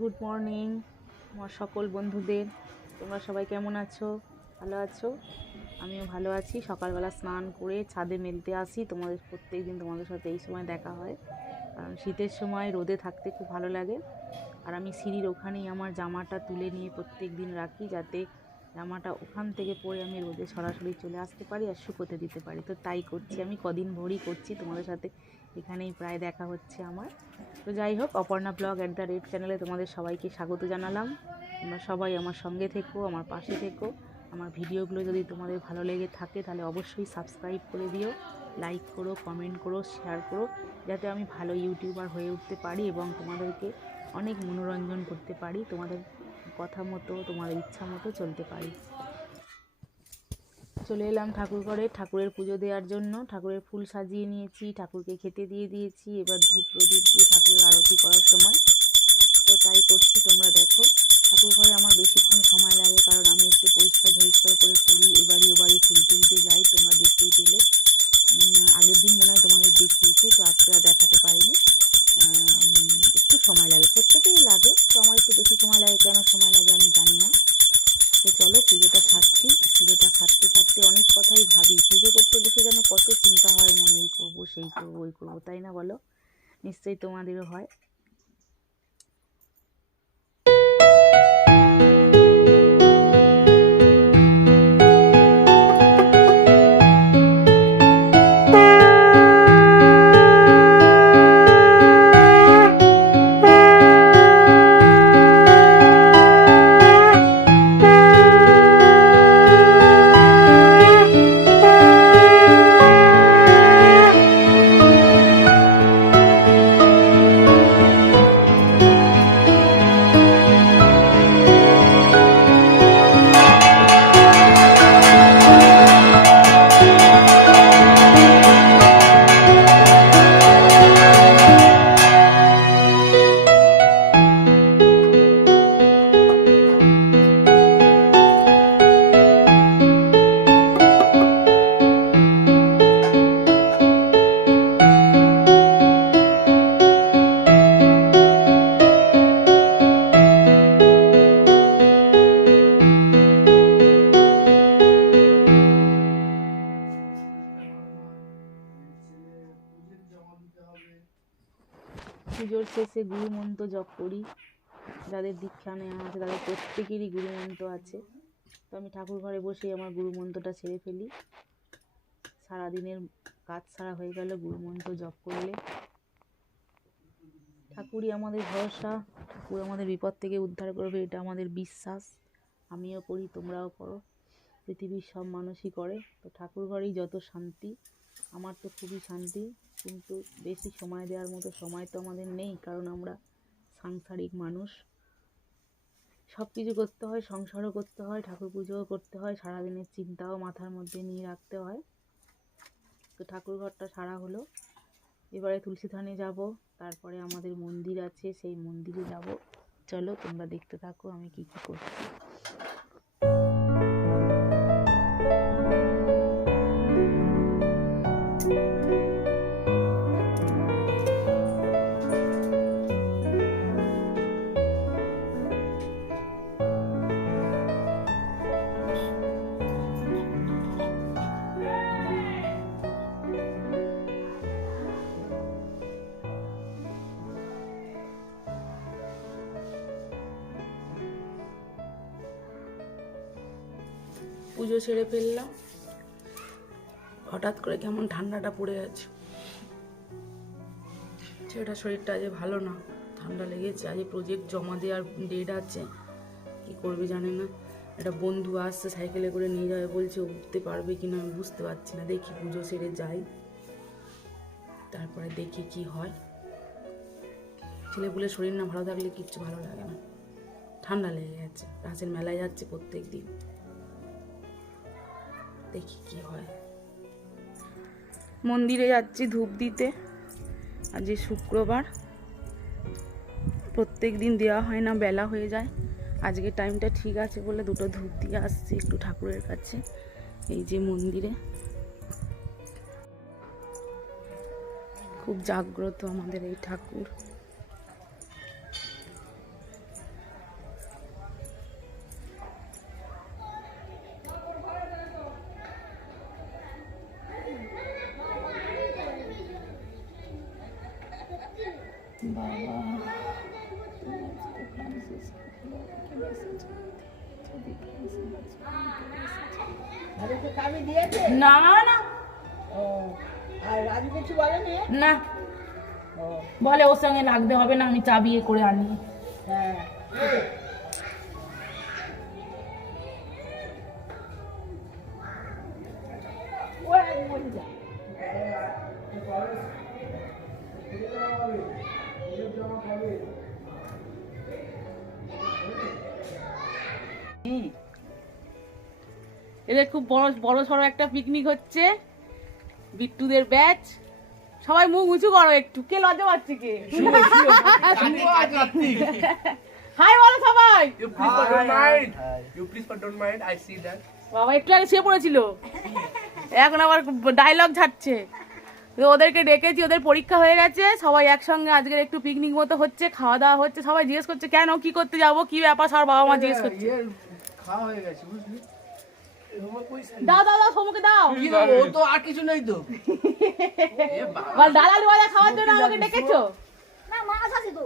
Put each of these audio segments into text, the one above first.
Good morning আমার সকল বন্ধুদের। তোমরা সবাই কেমন আছো? ভালো আছো? আমিও ভালো আছি। সকালবেলা স্নান করে ছাদে মেলতে আসি। তোমাদের প্রত্যেক দিন তোমাদের সাথে এই সময় দেখা হয়। কারণ শীতের সময় রোদে থাকতে খুব ভালো লাগে। আর আমি সিঁড়ির ওখানেই আমার জামাটা তুলে নিয়ে প্রত্যেক দিন রাখি যাতে জামাটা ওখান থেকে পরে আমি রোদে সরাসরি চলে আসতে পারি আর শুকোতে দিতে পারি। তো তাই করছি। আমি কদিন ভরি করছি তোমাদের সাথে এখানেই প্রায় দেখা হচ্ছে আমার। তো যাই হোক, Aparna blog at the red চ্যানেলে তোমাদের সবাইকে স্বাগত জানালাম। তোমরা সবাই আমার সঙ্গে থেকো, আমার পাশে থেকো। আমার ভিডিওগুলো যদি তোমাদের ভালো লেগে থাকে, তাহলে অবশ্যই সাবস্ক্রাইব করে দিও। লাইক করো কমেন্ট করো শেয়ার করো, যাতে আমি ভালো ইউটিউবার হয়ে উঠতে পারি এবং তোমাদেরকে অনেক মনোরঞ্জন করতে পারি, তোমাদের কথা মতো, তোমাদের ইচ্ছা মতো চলতে পারি। চলে এলাম ঠাকুর ঘরে। ঠাকুরের পুজো দেওয়ার জন্য ঠাকুরের ফুল সাজিয়ে নিয়েছি, ঠাকুরকে খেতে দিয়ে দিয়েছি, এবার ধূপ প্রদীপ দিয়ে ঠাকুরের আরতি করার সময়। তো তাই করছি, তোমরা দেখো। ঠাকুর ঘরে আমার বেশিক্ষণ সময় লাগে, কারণ আমি একটু পরিষ্কার পরিষ্কার করে করি এবারই এবারই ফুল তুলতে যাই, তোমরা দেখতেই পেলে। আগের দিন মনে হয় তোমাদের দেখিয়েছি, তো আজকে আর দেখাতে পারিনি। একটু সময় লাগে প্রত্যেকেই লাগে। তো আমার একটু বেশি সময় লাগে, কেন সময় লাগে আমি জানি না। তো চলো পুজোটা সারছি। পুজোটা সারতে সারতে অনেক কথাই ভাবি। পুজো করতে বসে যেন কত চিন্তা হয় মনে, এই করব, সেই করব, ওই করব, তাই না বলো? নিশ্চয়ই তোমাদেরও হয়। শেষে গুরুমন্ত্র জপ করি যাদের দীক্ষা নেওয়া আছে, তাদের প্রত্যেকেরই গুরুমন্ত্র আছে। তো আমি ঠাকুর ঘরে বসেই আমার গুরুমন্ত্রটা ছেড়ে ফেলি। সারাদিনের কাজ সারা হয়ে গেল গুরুমন্ত্র জপ করলে। ঠাকুরই আমাদের ভরসা, ঠাকুর আমাদের বিপদ থেকে উদ্ধার করবে, এটা আমাদের বিশ্বাস। আমিও করি, তোমরাও করো। পৃথিবীর সব মানুষই করে। তো ঠাকুর ঘরেই যত শান্তি, আমার তো খুবই শান্তি। কিন্তু বেশি সময় দেওয়ার মতো সময় তো আমাদের নেই, কারণ আমরা সাংসারিক মানুষ। সব কিছু করতে হয়, সংসারও করতে হয়, ঠাকুর পুজোও করতে হয়, সারাদিনের চিন্তাও মাথার মধ্যে নিয়ে রাখতে হয়। তো ঠাকুর ঘরটা সারা হলো। এবারে তুলসী থানে যাব, তারপরে আমাদের মন্দির আছে, সেই মন্দিরে যাব। চলো তোমরা দেখতে থাকো আমি কি কি করছি। পুজো সেরে ফেললাম। হঠাৎ করে কেমন ঠান্ডাটা পড়ে গেছে। ছেলেটা শরীরটা আজ ভালো না, ঠান্ডা লেগেছে। আজ প্রজেক্ট জমা দেওয়ার ডেট আছে। কি করবে জানি না। একটা বন্ধু আসছে সাইকেলে করে নিয়ে যাবে। বলছে, উঠতে পারবে কি না আমি বুঝতে পারছি না। দেখি পুজো সেরে যাই। তারপরে দেখি কি হয়। ছেলেপুলে শরীর না ভালো থাকলে কিচ্ছু ভালো লাগে না। ঠান্ডা লেগে গেছে। রাসের মেলায় যাচ্ছে প্রত্যেক দিন দেখি কি হয়। মন্দিরে যাচ্ছি ধূপ দিতে। আজ শুক্রবার। প্রত্যেক দিন দেওয়া হয় না, বেলা হয়ে যায়। আজকে টাইমটা ঠিক আছে বলে দুটো ধূপ দিয়ে আসছি একটু ঠাকুরের কাছে, এই যে মন্দিরে। খুব জাগ্রত আমাদের এই ঠাকুর। না। বলে ওর সঙ্গে লাগতে হবে না আমি চাবি এ করে আনি। হ্যাঁ। এদের খুব বড় বড় সড়ো একটা পিকনিক হচ্ছে। বিট্টুদের ব্যাচ। সবাই মুখ উঁচু করো একটু। কে লজ্জা পাচ্ছে কে? হাই বলো সবাই. বাবা একটু আগে শুয়ে পড়েছিল। এখন আবার ডায়লগ ছাড়ছে তো ওদেরকে ডেকেছি ওদের পরীক্ষা হয়ে গেছে। সবাই একসঙ্গে আজকের একটু পিকনিক মতো হচ্ছে খাওয়া দাওয়া হচ্ছে। সবাই জিজ্ঞেস করছে কেন কি করতে যাব? কি ব্যাপার? সবার বাবা মা জিজ্ঞেস করছে। খাওয়া হয়ে গেছে বুঝলি? দাও দাও দাও সমুকে দাও। কি দেবো ও তো আর কিছু নেই তো। এ বাবা। বল খাওয়ার জন্য আমাকে ডেকেছো? না মাছ আছে তো।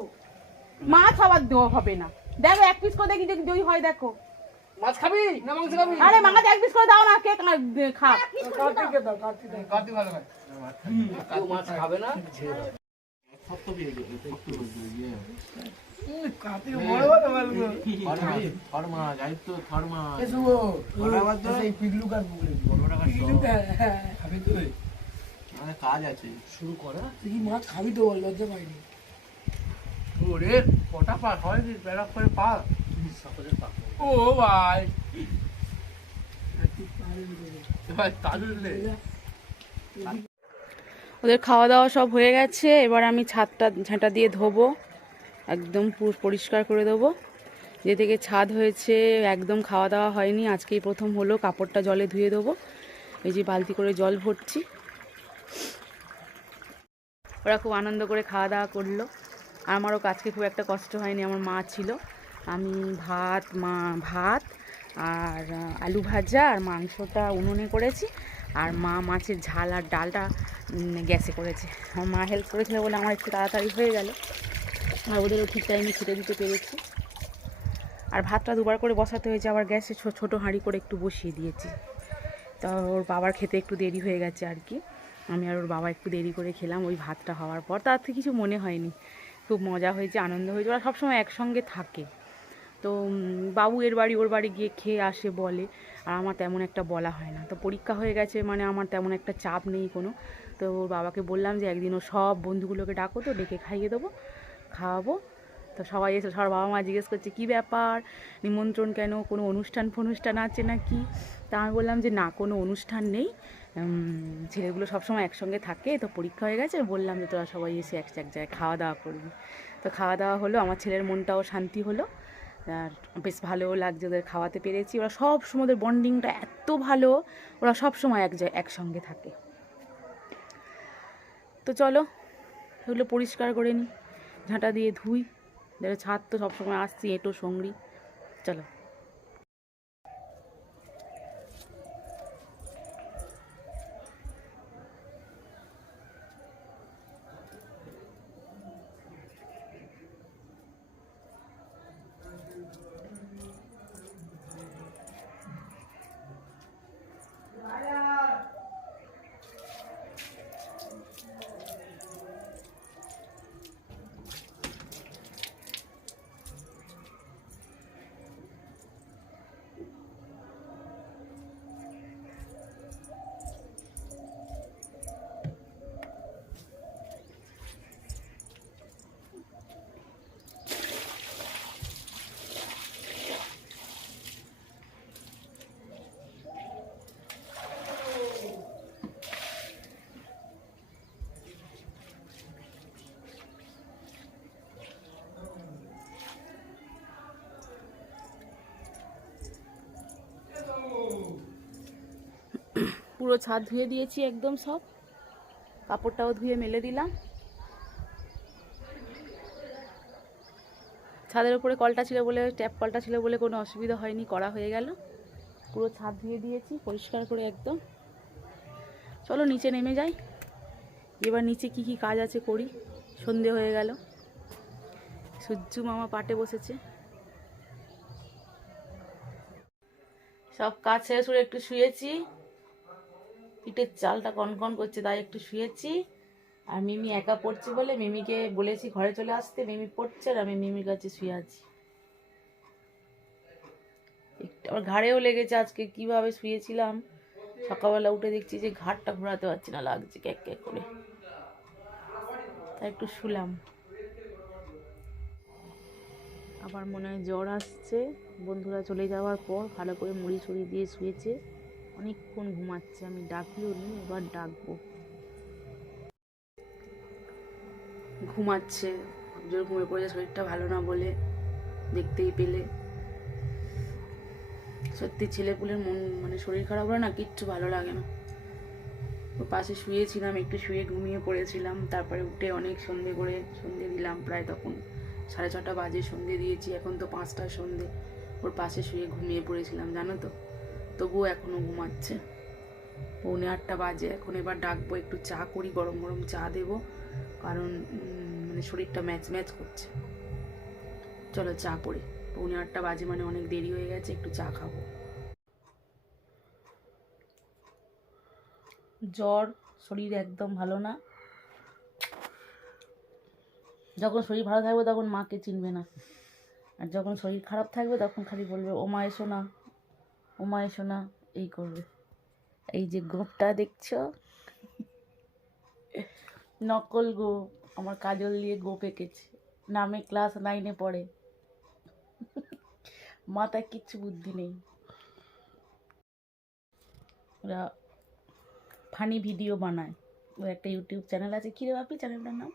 মাছ খাবার দেওয়া হবে না। দেখো এক পিস করে দেখি যদি হয় দেখো। মাছ খাবি না মাংস খাবি? আরে মাঙাতে এক পিস করে দাও না কে খা। দাও। কার্তিক কার্তিক ভালো খায় মাছ খাবে না? কাজ আছে শুরু করা তুই মাছ তো লজ্জা কটা পা হয়? বেড়া করে পা। ও ভাই। ভাই তাজুলে ওদের খাওয়া দাওয়া সব হয়ে গেছে। এবার আমি ছাদটা, ঝাঁটা দিয়ে ধোবো। একদম পুরো পরিষ্কার করে দেবো। যে থেকে ছাদ হয়েছে, একদম খাওয়া দাওয়া হয়নি। আজকেই প্রথম হলো, কাপড়টা জলে ধুয়ে দেবো। এই যে বালতি করে জল ভরছি। ওরা খুব আনন্দ করে খাওয়া দাওয়া করল। আর আমারও আজকে খুব একটা কষ্ট হয়নি, আমার মা ছিল। আমি ভাত, মা, ভাত আর আলু ভাজা আর মাংসটা উনুনে করেছি। আর মা মাছের ঝাল আর ডালটা গ্যাসে করেছে। আমার মা হেল্প করেছিল বলে আমার একটু তাড়াতাড়ি হয়ে গেল। আর ওদেরও ঠিক টাইমে খেতে দিতে পেরেছি। আর ভাতটা দুবার করে বসাতে হয়েছে, আবার গ্যাসে ছোটো হাঁড়ি করে একটু বসিয়ে দিয়েছি। তো ওর বাবার খেতে একটু দেরি হয়ে গেছে আর কি। আমি আর ওর বাবা একটু দেরি করে খেলাম ওই ভাতটা হওয়ার পর। তার থেকে কিছু মনে হয়নি। খুব মজা হয়েছে, আনন্দ হয়েছে। ওরা সবসময় একসঙ্গে থাকে। তো বাবু এর বাড়ি, ওর বাড়ি গিয়ে খেয়ে আসে, বলে। আর আমার তেমন একটা বলা হয় না। তো পরীক্ষা হয়ে গেছে মানে আমার তেমন একটা চাপ নেই কোনো। তো ওর বাবাকে বললাম যে একদিন ও সব বন্ধুগুলোকে ডাকো তো, ডেকে খাইয়ে দেবো, খাওয়াবো। তো সবাই এসে, সবার বাবা মা জিজ্ঞেস করছে, কী ব্যাপার? নিমন্ত্রণ কেন? কোনো অনুষ্ঠান ফনুষ্ঠান আছে নাকি? তা আমি বললাম যে, না, কোনো অনুষ্ঠান নেই। ছেলেগুলো সবসময় একসঙ্গে থাকে, তো পরীক্ষা হয়ে গেছে। বললাম যে, তোরা সবাই এসে এক এক জায়গায় খাওয়া দাওয়া করবি। তো খাওয়া দাওয়া হলো, আমার ছেলের মনটাও শান্তি হলো। আর বেশ ভালোও লাগছে ওদের খাওয়াতে পেরেছি। ওরা সব সময় ওদের বন্ডিংটা এত ভালো, ওরা সব সময় এক একসঙ্গে থাকে। তো চলো, এগুলো পরিষ্কার করে নিই, ঝাঁটা দিয়ে ধুই যারা ছাদ তো সবসময় আসছি, এঁটো সঙ্গী চলো। পুরো ছাদ ধুয়ে দিয়েছি একদম সব। কাপড়টাও ধুয়ে মেলে দিলাম। ছাদের উপরে কলটা ছিল বলে, ট্যাপ কলটা ছিল বলে কোনো অসুবিধা হয়নি, করা হয়ে গেল। পুরো ছাদ ধুয়ে দিয়েছি, পরিষ্কার করে একদম। চলো নিচে নেমে যাই। এবার নিচে কি কি কাজ আছে করি। সন্ধে হয়ে গেল। সূর্য মামা পাটে বসেছে। সব কাজ ছেড়ে শুয়ে একটু শুয়েছি। পিঠের চালটা কনকন করছে, তাই একটু শুয়েছি। আর মিমি একা পড়ছে বলে মিমিকে বলেছি ঘরে চলে আসতে, মিমি পড়ছে আর আমি মিমির কাছে শুয়ে আছি। আমার ঘাড়েও লেগেছে আজকে, কীভাবে শুয়েছিলাম? সকালবেলা উঠে দেখছি যে ঘাটটা ঘোরাতে পারছি না, লাগছে ক্যাক ক্যাক করে। তাই একটু শুলাম। আবার মনে হয় জ্বর আসছে, বন্ধুরা চলে যাওয়ার পর ভালো করে মুড়ি ছড়ি দিয়ে শুয়েছে। অনেকক্ষণ ঘুমাচ্ছে, আমি ডাকলেও নি এবার ডাকবো। ঘুমাচ্ছে জোর ঘুমিয়ে পড়েছে শরীরটা ভালো না বলে দেখতেই পেলে। সত্যি ছেলেপুলের মন মানে শরীর খারাপ হলে না কিচ্ছু ভালো লাগে না। ওর পাশে শুয়েছিলাম, একটু শুয়ে ঘুমিয়ে পড়েছিলাম, তারপরে উঠে অনেক সন্ধে করে সন্ধে দিলাম, প্রায় তখন সাড়ে ছটা বাজে সন্ধে দিয়েছি, এখন তো পাঁচটার সন্ধে। ওর পাশে শুয়ে ঘুমিয়ে পড়েছিলাম, জানো তো? তবুও এখনও ঘুমাচ্ছে। পৌনে আটটা বাজে, এখন এবার ডাকবো, একটু চা করি, গরম গরম চা দেবো, কারণ মানে শরীরটা ম্যাচ ম্যাচ করছে। চলো চা করি পৌনে আটটা বাজে মানে অনেক দেরি হয়ে গেছে, একটু চা খাব। জ্বর শরীর একদম ভালো না। যখন শরীর ভালো থাকবে তখন মাকে চিনবে না। আর যখন শরীর খারাপ থাকবে তখন খালি বলবে ও মা এসো না। ও মা এসো না এই করবে। এই যে গোপটা দেখছ? নকল গোপ আমার কাজল দিয়ে গোপ এঁকেছে। নামে ক্লাস নাইনে পড়ে। মাথায় কিচ্ছু বুদ্ধি নেই। ওরা ফানি ভিডিও বানায়। ওর একটা ইউটিউব চ্যানেল আছে। কী রে বাপি চ্যানেলটার নাম?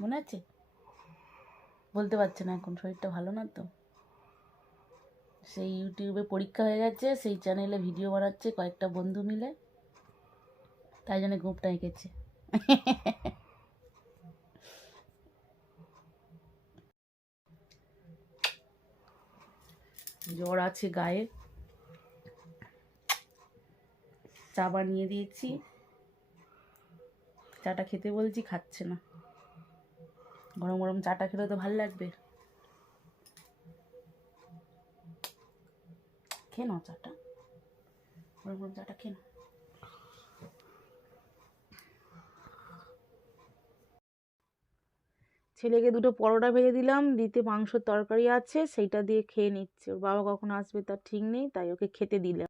মনে আছে? বলতে পারছে না এখন, শরীরটা ভালো না তো? সেই ইউটিউবে পরীক্ষা হয়ে গেছে, সেই চ্যানেলে ভিডিও বানাচ্ছে কয়েকটা বন্ধু মিলে। তাই জন্য গ্রুপটা এঁকেছে। জ্বর আছে গায়ে। চা বানিয়ে দিয়েছি। চাটা খেতে বলছি, খাচ্ছে না। গরম গরম চাটা খেলে তো ভালো লাগবে। খেয়ে নাও চাটা। গরম গরম চাটা খেয়ে ছেলেকে দুটো পরোটা ভেজে দিলাম, দিতে মাংসর তরকারি আছে, সেইটা দিয়ে খেয়ে নিচ্ছে। ওর বাবা কখন আসবে তার ঠিক নেই, তাই ওকে খেতে দিলাম।